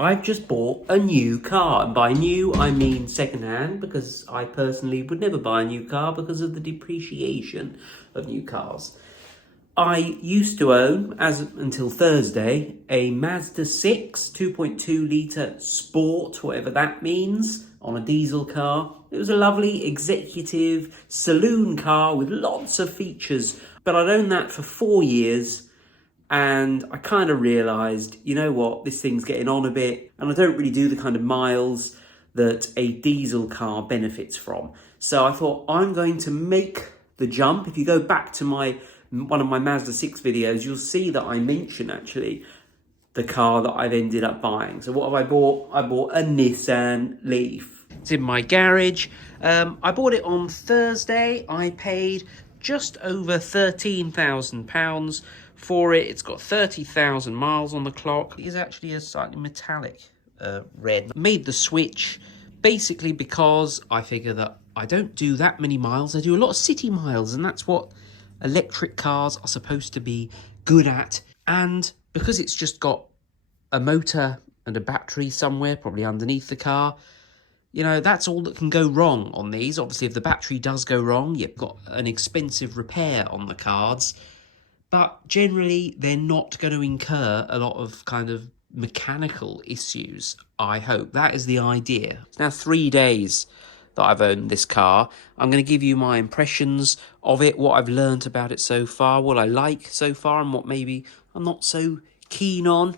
I've just bought a new car, and by new I mean second-hand, because I personally would never buy a new car because of the depreciation of new cars. I used to own, as until Thursday, a Mazda 6 2.2 litre Sport, whatever that means, on a diesel car. It was a lovely executive saloon car with lots of features, but I'd owned that for 4 years. And I kind of realised, you know what, this thing's getting on a bit, and I don't really do the kind of miles that a diesel car benefits from. So I thought, I'm going to make the jump. If you go back to one of my Mazda 6 videos, you'll see that I mention actually the car that I've ended up buying. So what have I bought? I bought a Nissan Leaf. It's in my garage. I bought it on Thursday. I paid just over £13,000 for it. It's got 30,000 miles on the clock. It is actually a slightly metallic red. Made the switch basically because I figure that I don't do that many miles. I do a lot of city miles, and that's what electric cars are supposed to be good at. And because it's just got a motor and a battery somewhere, probably underneath the car, you know, that's all that can go wrong on these. Obviously, if the battery does go wrong, you've got an expensive repair on the cards. But generally, they're not going to incur a lot of kind of mechanical issues, I hope. That is the idea. It's now 3 days that I've owned this car. I'm going to give you my impressions of it, what I've learnt about it so far, what I like so far, and what maybe I'm not so keen on.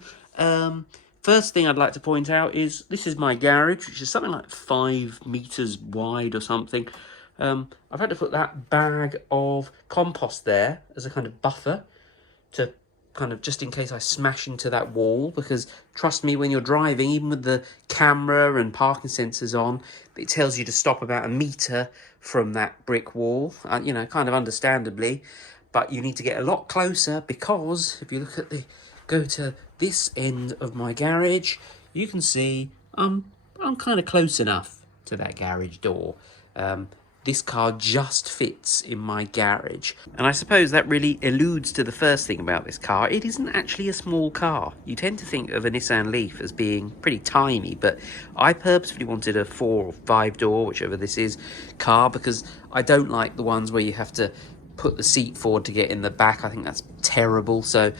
First thing I'd like to point out is this is my garage, which is something like 5 meters wide or something. I've had to put that bag of compost there as a kind of buffer to kind of just in case I smash into that wall, because trust me, when you're driving, even with the camera and parking sensors on, it tells you to stop about 1 meter from that brick wall, you know, kind of understandably, but you need to get a lot closer, because if you look at go to this end of my garage, you can see I'm kind of close enough to that garage door. This car just fits in my garage. And I suppose that really alludes to the first thing about this car. It isn't actually a small car. You tend to think of a Nissan Leaf as being pretty tiny, but I purposefully wanted a 4 or 5 door, whichever this is, car, because I don't like the ones where you have to put the seat forward to get in the back. I think that's terrible. So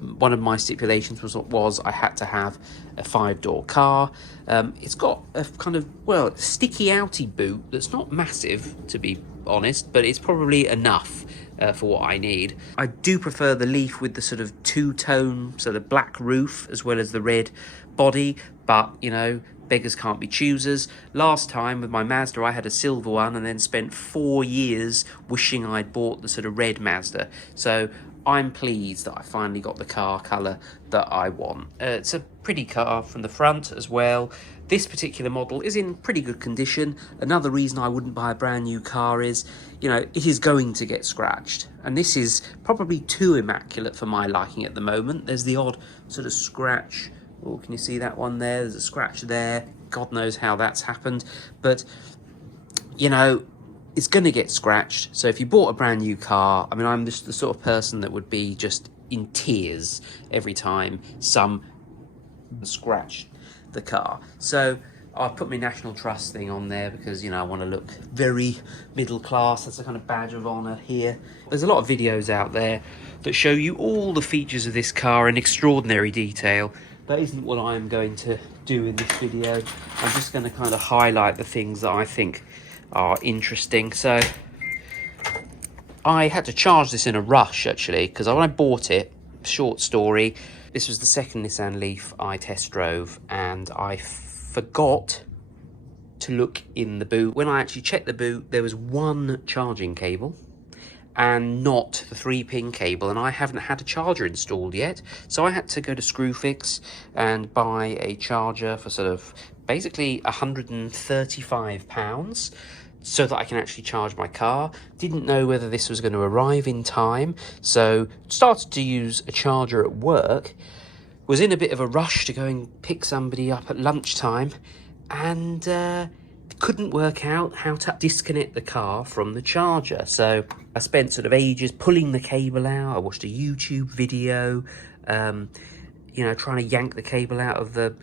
one of my stipulations was I had to have a 5-door car. It's got a kind of, well, sticky outy boot that's not massive, to be honest, but it's probably enough for what I need. I do prefer the Leaf with the sort of two-tone sort of black roof as well as the red body, but, you know, beggars can't be choosers. Last time with my Mazda, I had a silver one and then spent 4 years wishing I'd bought the sort of red Mazda. So I'm pleased that I finally got the car colour that I want. It's a pretty car from the front as well. This particular model is in pretty good condition. Another reason I wouldn't buy a brand new car is, you know, it is going to get scratched. And this is probably too immaculate for my liking at the moment. There's the odd sort of scratch. Oh, can you see that one there? There's a scratch there. God knows how that's happened. But, you know, it's going to get scratched. So if you bought a brand new car, I mean, I'm just the sort of person that would be just in tears every time some scratched the car. So I put my National Trust thing on there because, you know, I want to look very middle class. That's a kind of badge of honour here. There's a lot of videos out there that show you all the features of this car in extraordinary detail. That isn't what I'm going to do in this video. I'm just going to kind of highlight the things that I think are interesting. So I had to charge this in a rush, actually, because when I bought it, short story, this was the second Nissan Leaf I test drove, and I forgot to look in the boot. When I actually checked the boot, there was one charging cable and not the 3-pin cable, and I haven't had a charger installed yet, so I had to go to Screwfix and buy a charger for sort of basically £135 so that I can actually charge my car. Didn't know whether this was going to arrive in time, so started to use a charger at work, was in a bit of a rush to go and pick somebody up at lunchtime, and couldn't work out how to disconnect the car from the charger. So I spent sort of ages pulling the cable out. I watched a YouTube video, you know, trying to yank the cable out of the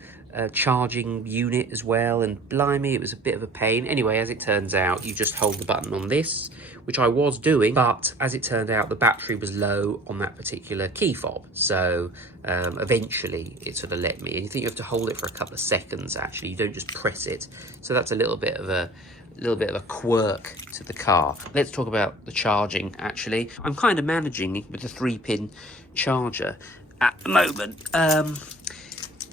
charging unit as well, and blimey, it was a bit of a pain. Anyway, as it turns out, you just hold the button on this, which I was doing, but as it turned out, the battery was low on that particular key fob. So eventually it sort of let me, and you think you have to hold it for a couple of seconds. Actually, you don't just press it. So that's a little bit of a quirk to the car. Let's talk about the charging. Actually, I'm kind of managing with the 3-pin charger at the moment.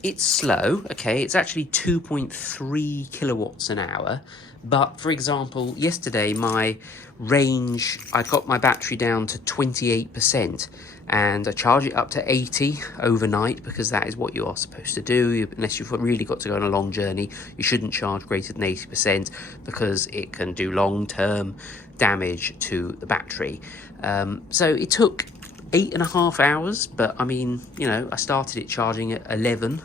It's slow, okay, it's actually 2.3 kilowatts an hour, but for example, yesterday my range, I got my battery down to 28%, and I charge it up to 80 overnight, because that is what you are supposed to do. Unless you've really got to go on a long journey, you shouldn't charge greater than 80%, because it can do long-term damage to the battery. So it took 8.5 hours, but I mean, you know, I started it charging at 11.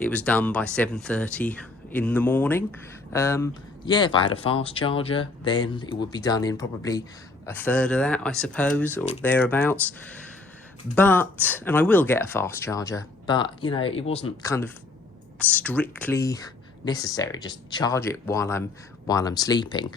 It was done by 7:30 in the morning. Yeah, if I had a fast charger, then it would be done in probably a third of that, I suppose, or thereabouts. But, and I will get a fast charger, but, you know, it wasn't kind of strictly necessary. Just charge it while I'm sleeping.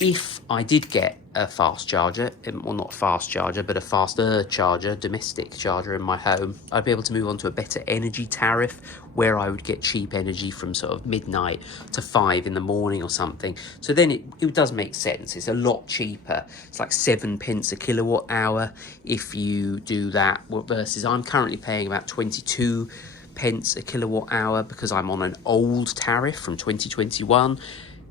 If I did get a fast charger, well, not a fast charger, but a faster charger, domestic charger in my home, I'd be able to move on to a better energy tariff, where I would get cheap energy from sort of midnight to 5 in the morning or something. So then it does make sense. It's a lot cheaper. It's like 7 pence a kilowatt hour if you do that, versus I'm currently paying about 22 pence a kilowatt hour because I'm on an old tariff from 2021.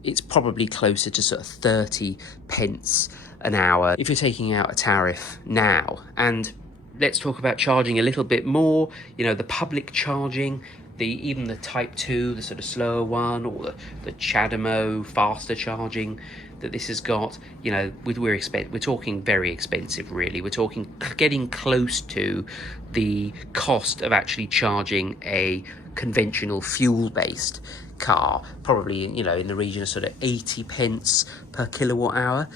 It's probably closer to sort of 30 pence an hour if you're taking out a tariff now. And let's talk about charging a little bit more. You know, the public charging, even the Type 2, the sort of slower one, or the CHAdeMO faster charging that this has got, you know, we're talking very expensive, really. We're talking getting close to the cost of actually charging a conventional fuel-based car, probably, you know, in the region of sort of 80 pence per kilowatt hour.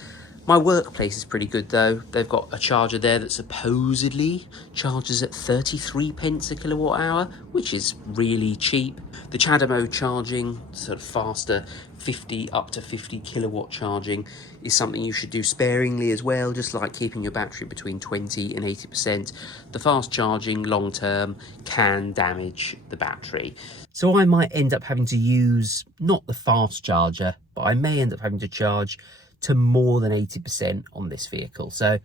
My workplace is pretty good though. They've got a charger there that supposedly charges at 33 pence a kilowatt hour, which is really cheap. The CHAdeMO charging, sort of faster 50 up to 50 kilowatt charging, is something you should do sparingly as well, just like keeping your battery between 20 and 80%. The fast charging long term can damage the battery. So I might end up having to use not the fast charger, but I may end up having to charge to more than 80% on this vehicle. So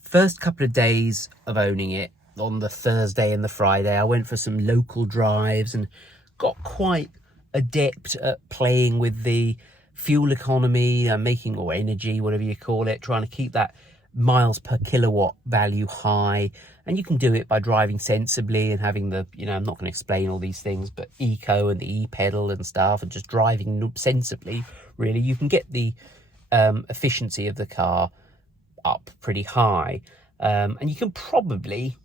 first couple of days of owning it, on the Thursday and the Friday, I went for some local drives and got quite adept at playing with the fuel economy, making, or energy, whatever you call it, trying to keep that miles per kilowatt value high. And you can do it by driving sensibly and having the, you know, I'm not going to explain all these things, but eco and the e-pedal and stuff, and just driving sensibly, really. You can get the efficiency of the car up pretty high, and you can probably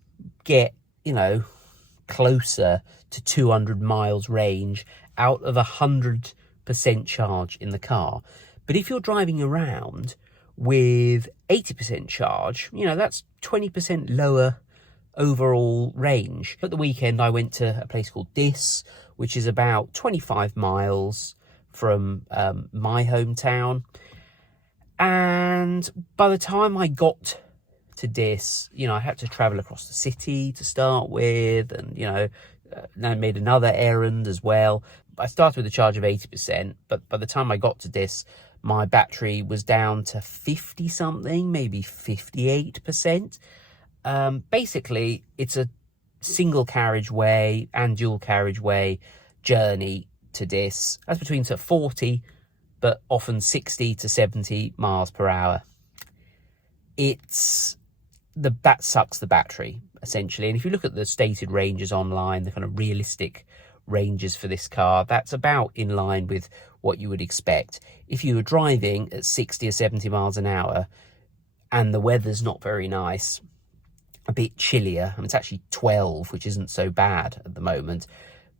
get, you know, closer to 200 miles range out of 100% charge in the car. But if you're driving around with 80% charge, you know, that's 20% lower overall range. At the weekend, I went to a place called Dis, which is about 25 miles from my hometown. And by the time I got to Dis, you know, I had to travel across the city to start with, and, you know, then I made another errand as well. I started with a charge of 80%, but by the time I got to Dis, my battery was down to 50 something, maybe 58%. Basically, it's a single carriageway and dual carriageway journey to Dis. That's between sort of 40 but often 60 to 70 miles per hour. That sucks the battery, essentially. And if you look at the stated ranges online, the kind of realistic ranges for this car, that's about in line with what you would expect. If you were driving at 60 or 70 miles an hour and the weather's not very nice, a bit chillier, and it's actually 12, which isn't so bad at the moment,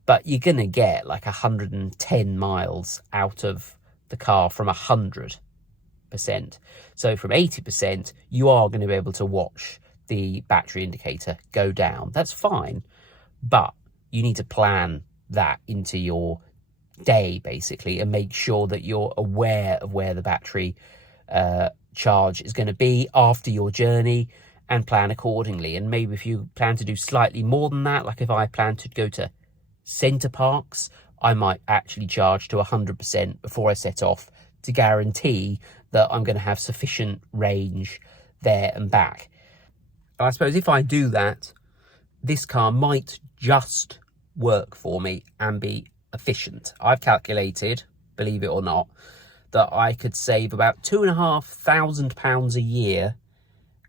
but you're going to get like 110 miles out of the car from 100%. So from 80%, you are going to be able to watch the battery indicator go down. That's fine, but you need to plan that into your day, basically, and make sure that you're aware of where the battery charge is going to be after your journey, and plan accordingly. And maybe if you plan to do slightly more than that, like if I plan to go to Center Parks, I might actually charge to 100% before I set off, to guarantee that I'm going to have sufficient range there and back. And I suppose if I do that, this car might just work for me and be efficient. I've calculated, believe it or not, that I could save about £2,500 a year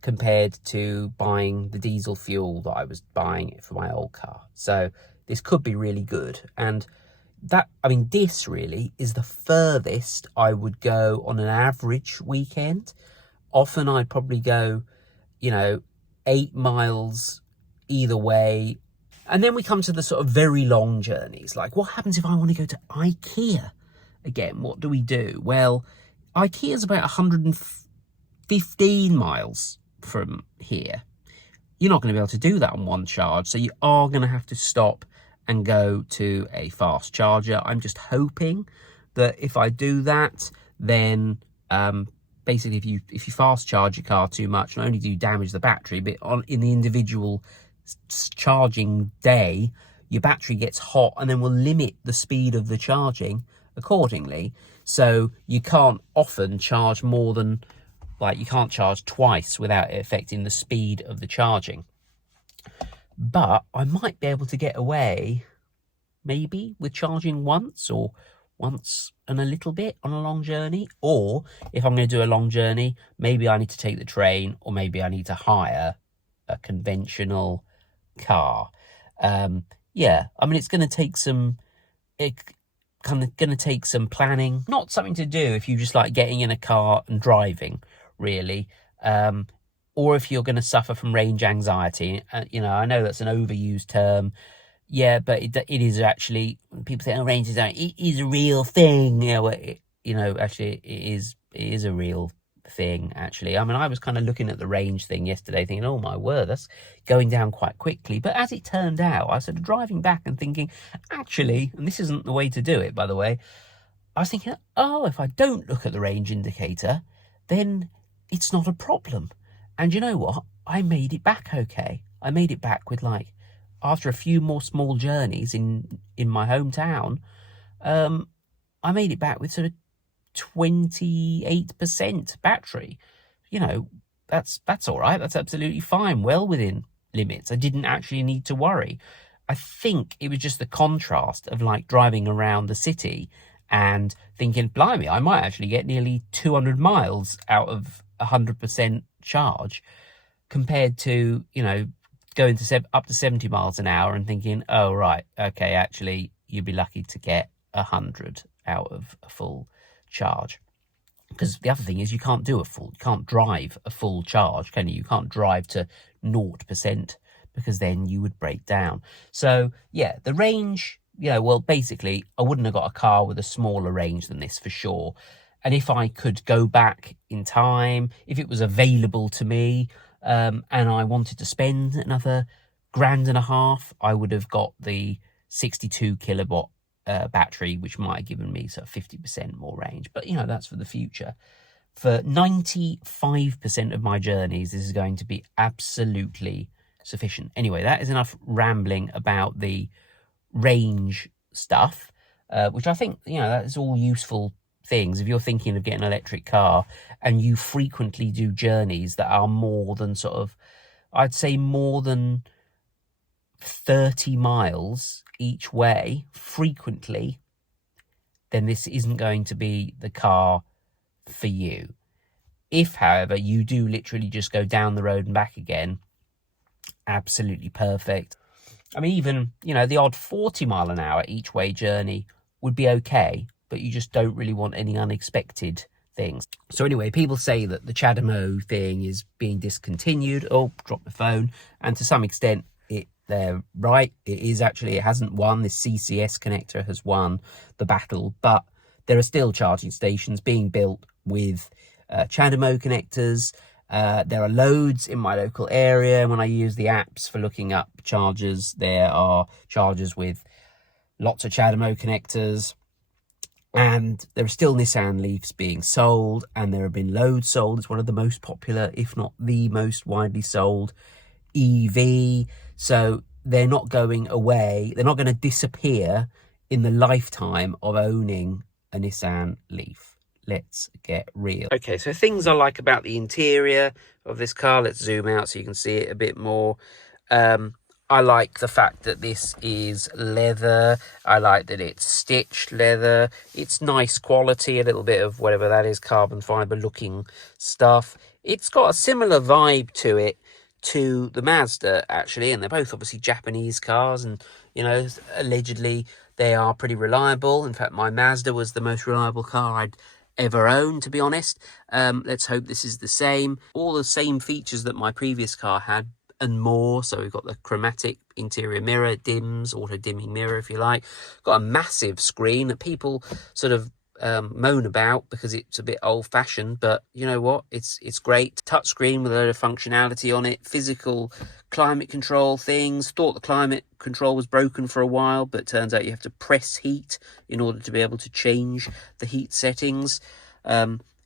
compared to buying the diesel fuel that I was buying for my old car. So this could be really good. And that, I mean, this really is the furthest I would go on an average weekend. Often I'd probably go, 8 miles either way. And then we come to the sort of very long journeys. Like, what happens if I want to go to IKEA? Again, what do we do? Well, IKEA's about 115 miles from here. You're not going to be able to do that on one charge, so you are going to have to stop and go to a fast charger. I'm just hoping that if I do that, then basically if you fast charge your car too much, not only do you damage the battery, but in the individual charging day, your battery gets hot and then will limit the speed of the charging accordingly. So you can't often charge more than, you can't charge twice without it affecting the speed of the charging. But I might be able to get away maybe with charging once and a little bit on a long journey. Or if I'm going to do a long journey, maybe I need to take the train, or maybe I need to hire a conventional car. Yeah, I mean, it's going to take some planning. Not something to do if you just like getting in a car and driving, really. Or if you're going to suffer from range anxiety. I know that's an overused term. Yeah, but it is actually, people say, range anxiety, it is a real thing. Actually, it is a real thing, actually. I mean, I was kind of looking at the range thing yesterday, thinking, oh my word, that's going down quite quickly. But as it turned out, I was sort of driving back and thinking, actually, and this isn't the way to do it, by the way, I was thinking, if I don't look at the range indicator, then it's not a problem. And you know what? I made it back okay. I made it back with, after a few more small journeys in my hometown, I made it back with sort of 28% battery. That's all right. That's absolutely fine. Well within limits. I didn't actually need to worry. I think it was just the contrast of driving around the city and thinking, blimey, I might actually get nearly 200 miles out of 100% charge, compared to, going to up to 70 miles an hour and thinking, oh, right, okay, actually, you'd be lucky to get 100 out of a full charge. Because the other thing is you can't drive a full charge, can you? You can't drive to 0%, because then you would break down. So, yeah, the range, basically, I wouldn't have got a car with a smaller range than this for sure. And if I could go back in time, if it was available to me, and I wanted to spend another £1,500, I would have got the 62 kilowatt battery, which might have given me sort of 50% more range. But, that's for the future. For 95% of my journeys, this is going to be absolutely sufficient. Anyway, that is enough rambling about the range stuff, which I think, that is all useful things. If you're thinking of getting an electric car and you frequently do journeys that are more than I'd say more than 30 miles each way frequently, then this isn't going to be the car for you. If, however, you do literally just go down the road and back again, absolutely perfect. I mean, even, the odd 40 mile an hour each way journey would be okay, but you just don't really want any unexpected things. So anyway, people say that the CHAdeMO thing is being discontinued. Oh, drop my phone. And to some extent, they're right. It is actually, it hasn't won. This CCS connector has won the battle, but there are still charging stations being built with CHAdeMO connectors. There are loads in my local area. When I use the apps for looking up chargers, there are chargers with lots of CHAdeMO connectors. And there are still Nissan Leafs being sold, and there have been loads sold. It's one of the most popular, if not the most widely sold EV. So they're not going away. They're not going to disappear in the lifetime of owning a Nissan Leaf. Let's get real. Okay, so things I like about the interior of this car. Let's zoom out so you can see it a bit more. I like the fact that this is leather. I like that it's stitched leather. It's nice quality, a little bit of whatever that is, carbon fiber looking stuff. It's got a similar vibe to it to the Mazda, actually, and they're both obviously Japanese cars, and, you know, allegedly they are pretty reliable. In fact, my Mazda was the most reliable car I'd ever owned, to be honest. Let's hope this is the same. All the same features that my previous car had, and more. So we've got the chromatic interior mirror, dims, auto dimming mirror if you like. Got a massive screen that people sort of moan about because it's a bit old-fashioned, but you know what, it's great. Touch screen with a load of functionality on it, physical climate control things. Thought the climate control was broken for a while, but it turns out you have to press heat in order to be able to change the heat settings.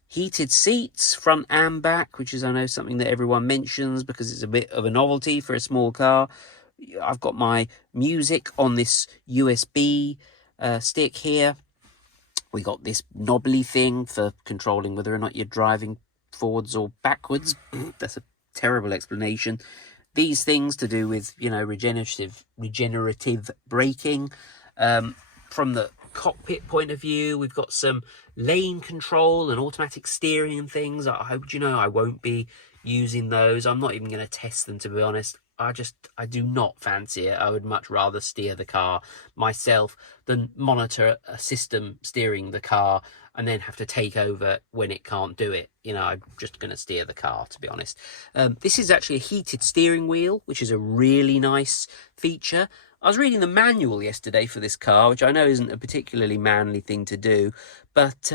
Heated seats, front and back, which is, I know, something that everyone mentions because it's a bit of a novelty for a small car. I've got my music on this USB stick here. We got this knobbly thing for controlling whether or not you're driving forwards or backwards. That's a terrible explanation. These things to do with, you know, regenerative braking. From the cockpit point of view, we've got some lane control and automatic steering and things. I hope you know I won't be using those. I'm not even going to test them, to be honest. I do not fancy it. I would much rather steer the car myself than monitor a system steering the car and then have to take over when it can't do it. You know, I'm just going to steer the car, to be honest. This is actually a heated steering wheel, which is a really nice feature. I was reading the manual yesterday for this car, which I know isn't a particularly manly thing to do, but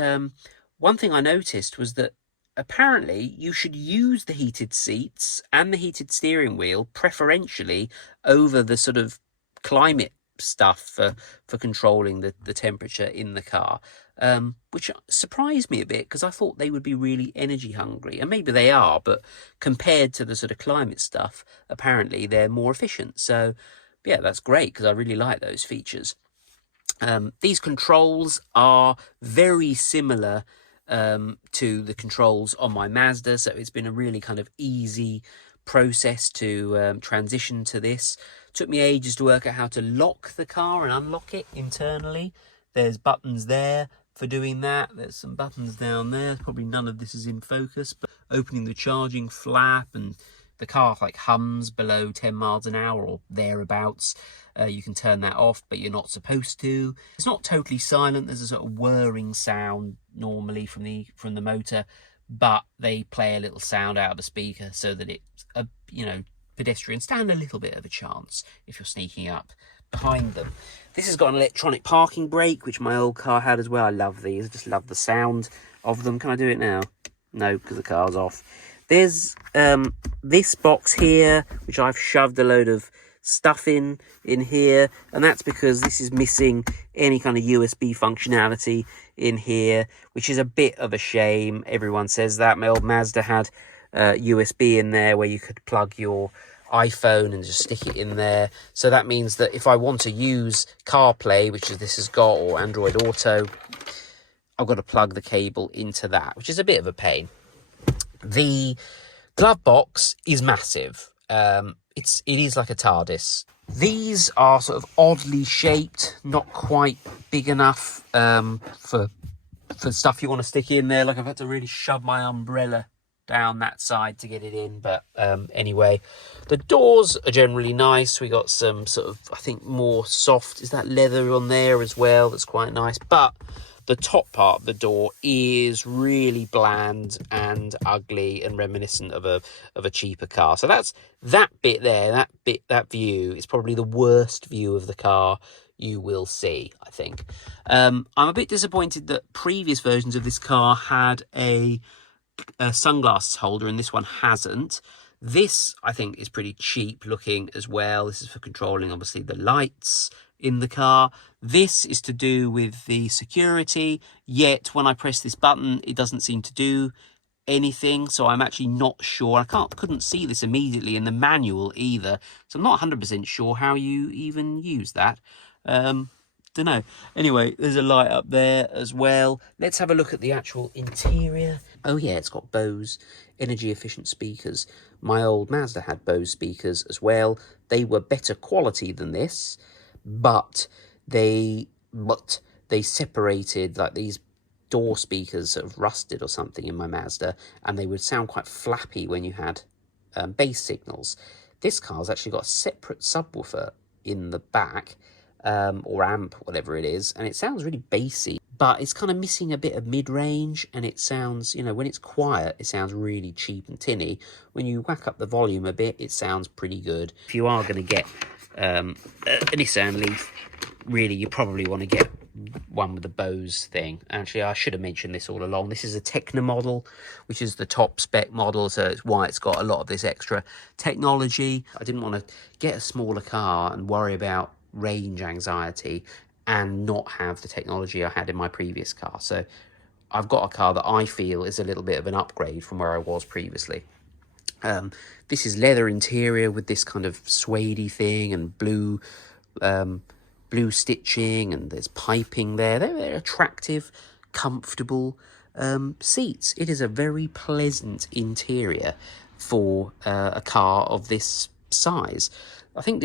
one thing I noticed was that apparently you should use the heated seats and the heated steering wheel preferentially over the sort of climate stuff for controlling the temperature in the car, which surprised me a bit because I thought they would be really energy hungry, and maybe they are, but compared to the sort of climate stuff, apparently they're more efficient. So yeah, that's great because I really like those features. These controls are very similar to the controls on my Mazda, so it's been a really kind of easy process to transition to this. Took me ages to work out how to lock the car and unlock it internally. There's buttons there for doing that. There's some buttons down there. Probably none of this is in focus, but opening the charging flap, and the car like hums below 10 miles an hour or thereabouts. You can turn that off, but you're not supposed to. It's not totally silent. There's a sort of whirring sound normally from the motor, but they play a little sound out of the speaker so that it's, you know, pedestrians stand a little bit of a chance if you're sneaking up behind them. This has got an electronic parking brake, which my old car had as well. I love these. I just love the sound of them. Can I do it now? No, because the car's off. There's this box here, which I've shoved a load of stuff in here, and that's because this is missing any kind of USB functionality in here, which is a bit of a shame. Everyone says that. My old Mazda had USB in there where you could plug your iPhone and just stick it in there. So that means that if I want to use CarPlay, which is this has got, or Android Auto, I've got to plug the cable into that, which is a bit of a pain. The glove box is massive. It is like a TARDIS. These are sort of oddly shaped, not quite big enough for stuff you want to stick in there. Like I've had to really shove my umbrella down that side to get it in. But anyway, the doors are generally nice. We got some sort of, I think, more soft, is that leather on there as well? That's quite nice. But the top part of the door is really bland and ugly and reminiscent of a cheaper car. So that's that bit there. That view is probably the worst view of the car you will see, I think. I'm a bit disappointed that previous versions of this car had a sunglasses holder and this one hasn't. This, I think, is pretty cheap looking as well. This is for controlling, obviously, the lights in the car. This is to do with the security, yet when I press this button, it doesn't seem to do anything, so I'm actually not sure. Couldn't see this immediately in the manual either, so I'm not 100% sure how you even use that. Don't know. Anyway, there's a light up there as well. Let's have a look at the actual interior. Oh yeah, it's got Bose energy efficient speakers. My old Mazda had Bose speakers as well. They were better quality than this, but they separated, like, these door speakers sort of rusted or something in my Mazda, and they would sound quite flappy when you had bass signals. This car's actually got a separate subwoofer in the back, or amp, whatever it is, and it sounds really bassy, but it's kind of missing a bit of mid-range, and it sounds, you know, when it's quiet, it sounds really cheap and tinny. When you whack up the volume a bit, it sounds pretty good. If you are going to get a Nissan Leaf, really, you probably want to get one with the Bose thing. Actually, I should have mentioned this all along. This is a Techno model, which is the top spec model, so it's why it's got a lot of this extra technology. I didn't want to get a smaller car and worry about range anxiety and not have the technology I had in my previous car. So I've got a car that I feel is a little bit of an upgrade from where I was previously. This is leather interior with this kind of suede thing and blue stitching, and there's piping there. They're attractive, comfortable seats. It is a very pleasant interior for a car of this size. I think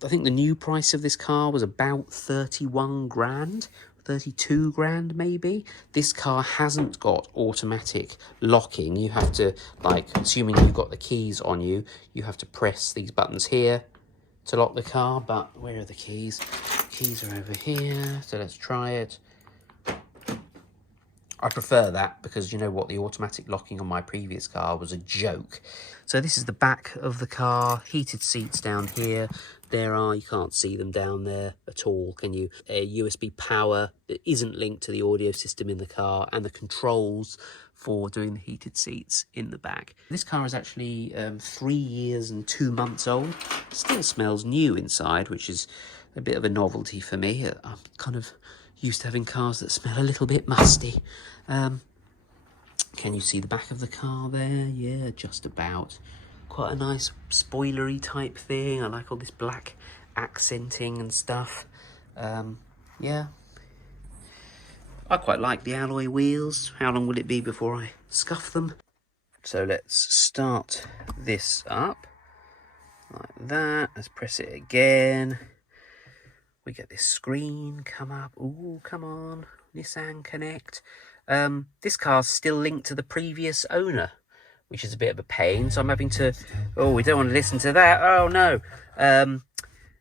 the new price of this car was about 31 grand, 32 grand maybe. This car hasn't got automatic locking. You have to, like, assuming you've got the keys on you, you have to press these buttons here to lock the car. But where are the keys? Keys are over here, so let's try it. I prefer that because, you know what, the automatic locking on my previous car was a joke. So this is the back of the car, heated seats down here. You can't see them down there at all, can you? A USB power that isn't linked to the audio system in the car, and the controls for doing the heated seats in the back. This car is actually 3 years and 2 months old. Still smells new inside, which is a bit of a novelty for me. I'm kind of used to having cars that smell a little bit musty. Can you see the back of the car there? Yeah, just about. Quite a nice spoilery type thing. I like all this black accenting and stuff. Yeah. I quite like the alloy wheels. How long will it be before I scuff them? So let's start this up like that. Let's press it again. We get this screen come up. Ooh, come on, Nissan Connect. This car's still linked to the previous owner, which is a bit of a pain. So I'm having to, oh, we don't want to listen to that. Oh no.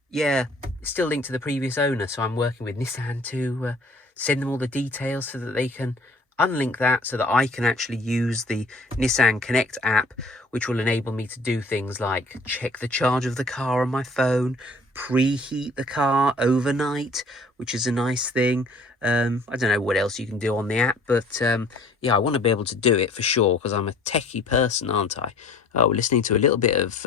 Yeah, it's still linked to the previous owner. So I'm working with Nissan to send them all the details so that they can unlink that, so that I can actually use the Nissan Connect app, which will enable me to do things like check the charge of the car on my phone, preheat the car overnight, which is a nice thing. I don't know what else you can do on the app, but yeah, I want to be able to do it for sure, because I'm a techie person, aren't I? Oh, we're listening to a little bit of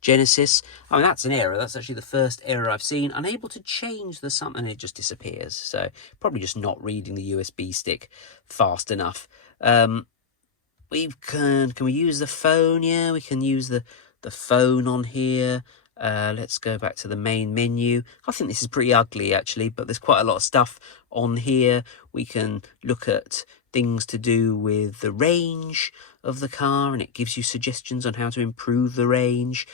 Genesis. I mean, that's an error. That's actually the first error I've seen. Unable to change the something, and it just disappears. So probably just not reading the USB stick fast enough. Can we use the phone? Yeah, we can use the phone on here. Let's go back to the main menu. I think this is pretty ugly actually, but there's quite a lot of stuff on here. We can look at things to do with the range of the car, and it gives you suggestions on how to improve the range.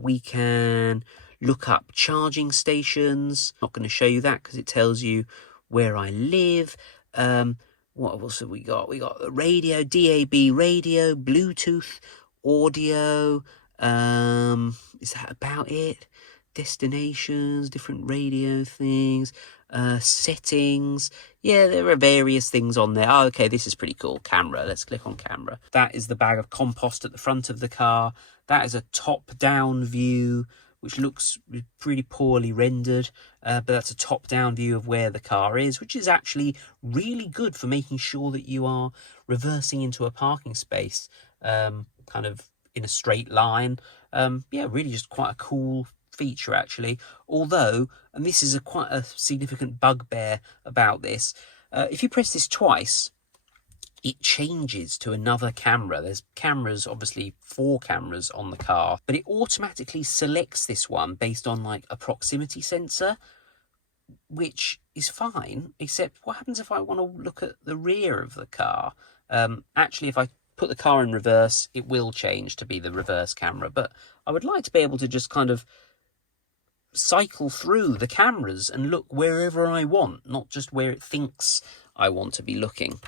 We can look up charging stations. Not going to show you that because it tells you where I live. What else have we got? We got the radio, DAB radio, Bluetooth, audio. Is that about it? Destinations, different radio things, settings. Yeah, there are various things on there. Oh, okay, this is pretty cool. Camera. Let's click on camera. That is the bag of compost at the front of the car. That is a top-down view, which looks pretty poorly rendered, but that's a top-down view of where the car is, which is actually really good for making sure that you are reversing into a parking space, kind of in a straight line. Yeah, really just quite a cool feature actually, although, and this is quite a significant bugbear about this, if you press this twice, it changes to another camera. There's cameras, obviously 4 cameras on the car, but it automatically selects this one based on like a proximity sensor, which is fine, except what happens if I want to look at the rear of the car? Actually, if I put the car in reverse, it will change to be the reverse camera, but I would like to be able to just kind of cycle through the cameras and look wherever I want, not just where it thinks I want to be looking.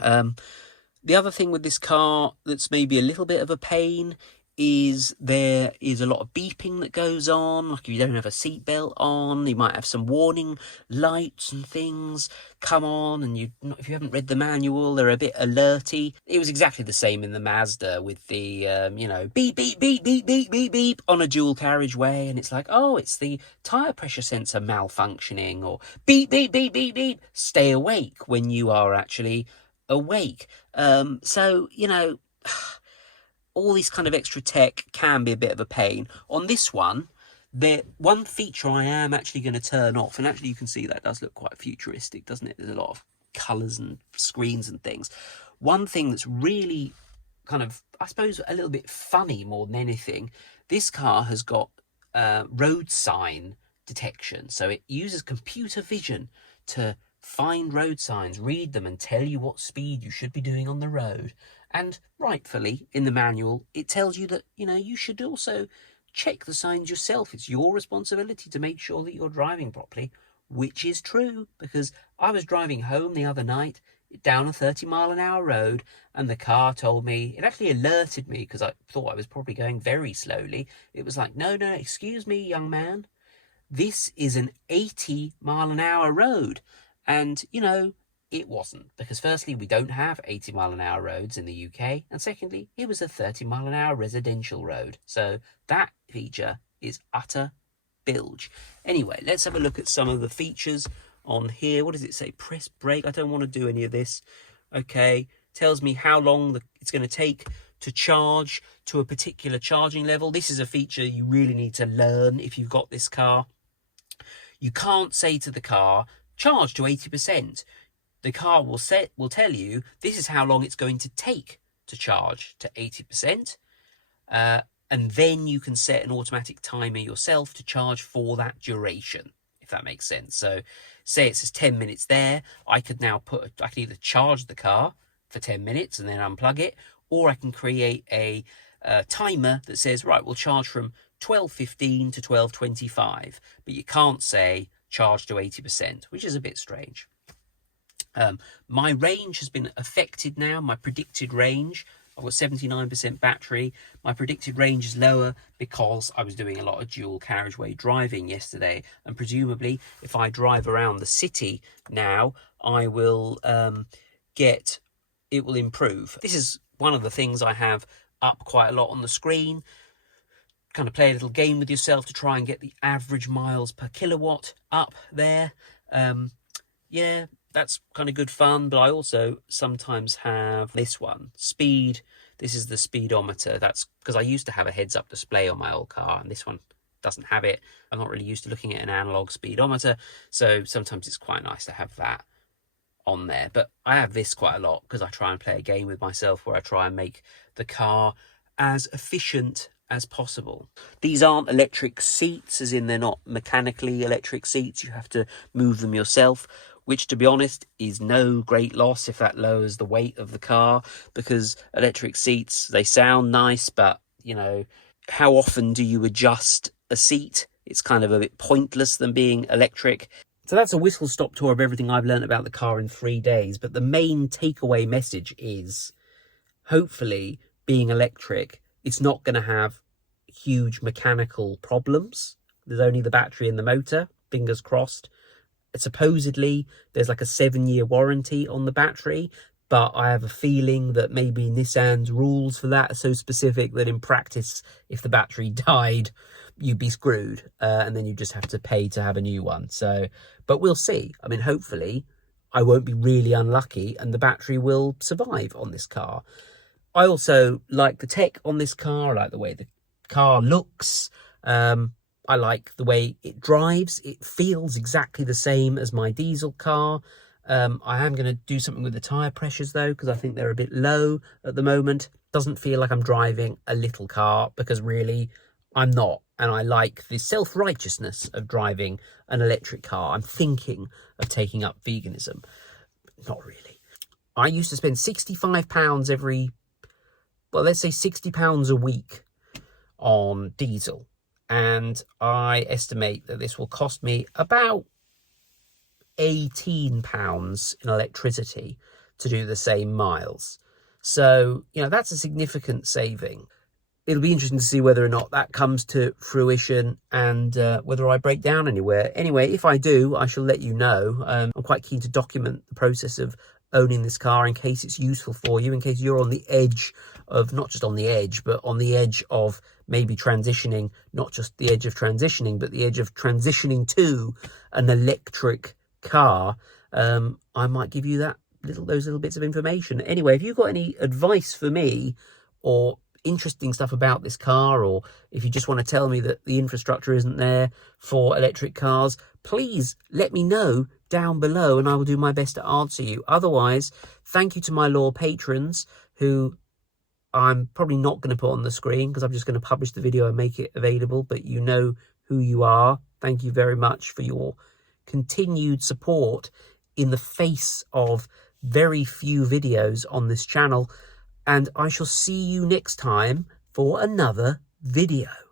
The other thing with this car that's maybe a little bit of a pain is there is a lot of beeping that goes on. Like if you don't have a seatbelt on, you might have some warning lights and things come on, and if you haven't read the manual, they're a bit alerty. It was exactly the same in the Mazda with the beep beep beep beep beep beep beep on a dual carriageway, and it's like, oh, it's the tire pressure sensor malfunctioning, or beep beep beep beep beep, stay awake when you are actually awake. So all this kind of extra tech can be a bit of a pain. On this one, one feature I am actually going to turn off, and actually you can see that does look quite futuristic, doesn't it? There's a lot of colours and screens and things. One thing that's really kind of, I suppose, a little bit funny more than anything, this car has got road sign detection. So it uses computer vision to find road signs, read them, and tell you what speed you should be doing on the road. And rightfully, in the manual, it tells you that, you should also check the signs yourself. It's your responsibility to make sure that you're driving properly, which is true, because I was driving home the other night down a 30-mile-an-hour road, and the car told me, it actually alerted me because I thought I was probably going very slowly. It was like, no, excuse me, young man. This is an 80-mile-an-hour road. And, it wasn't, because firstly, we don't have 80-mile-an-hour roads in the UK, and secondly, it was a 30-mile-an-hour residential road. So that feature is utter bilge. Anyway, let's have a look at some of the features on here. What does it say? Press brake. I don't want to do any of this. Okay, tells me how long it's going to take to charge to a particular charging level. This is a feature you really need to learn if you've got this car. You can't say to the car, charge to 80%. The car will tell you this is how long it's going to take to charge to 80%. And then you can set an automatic timer yourself to charge for that duration, if that makes sense. So say it says 10 minutes there. I could either charge the car for 10 minutes and then unplug it, or I can create a timer that says, right, we'll charge from 12:15 to 12:25. But you can't say charge to 80%, which is a bit strange. My range has been affected now. My predicted range, I've got 79% battery. My predicted range is lower because I was doing a lot of dual carriageway driving yesterday, and presumably if I drive around the city now, I will it will improve. This is one of the things I have up quite a lot on the screen. Kind of play a little game with yourself to try and get the average miles per kilowatt up there. Yeah, that's kind of good fun. But I also sometimes have this one, speed. This is the speedometer. That's because I used to have a heads-up display on my old car, and this one doesn't have it. I'm not really used to looking at an analog speedometer, so sometimes it's quite nice to have that on there. But I have this quite a lot because I try and play a game with myself where I try and make the car as efficient as possible. These aren't electric seats, as in they're not mechanically electric seats. You have to move them yourself, which, to be honest, is no great loss if that lowers the weight of the car, because electric seats, they sound nice, but, how often do you adjust a seat? It's kind of a bit pointless than being electric. So that's a whistle-stop tour of everything I've learned about the car in 3 days, but the main takeaway message is, hopefully, being electric, it's not going to have huge mechanical problems. There's only the battery and the motor, fingers crossed. Supposedly, there's like a 7-year warranty on the battery, but I have a feeling that maybe Nissan's rules for that are so specific that in practice, if the battery died, you'd be screwed, and then you just have to pay to have a new one. So, but we'll see. I mean, hopefully, I won't be really unlucky and the battery will survive on this car. I also like the tech on this car. I like the way the car looks. I like the way it drives. It feels exactly the same as my diesel car. I am going to do something with the tyre pressures though, because I think they're a bit low at the moment. Doesn't feel like I'm driving a little car, because really I'm not. And I like the self-righteousness of driving an electric car. I'm thinking of taking up veganism. Not really. I used to spend £65 every, well, let's say £60 a week on diesel. And I estimate that this will cost me about £18 in electricity to do the same miles. So, you know, that's a significant saving. It'll be interesting to see whether or not that comes to fruition, and whether I break down anywhere. Anyway, if I do, I shall let you know. I'm quite keen to document the process of owning this car in case it's useful for you, in case you're on the edge of, not just on the edge, but on the edge of maybe transitioning, not just the edge of transitioning, but the edge of transitioning to an electric car. I might give you those little bits of information. Anyway, if you've got any advice for me, or interesting stuff about this car, or if you just want to tell me that the infrastructure isn't there for electric cars, please let me know down below and I will do my best to answer you. Otherwise, thank you to my loyal patrons, who I'm probably not going to put on the screen because I'm just going to publish the video and make it available, but you know who you are. Thank you very much for your continued support in the face of very few videos on this channel. And I shall see you next time for another video.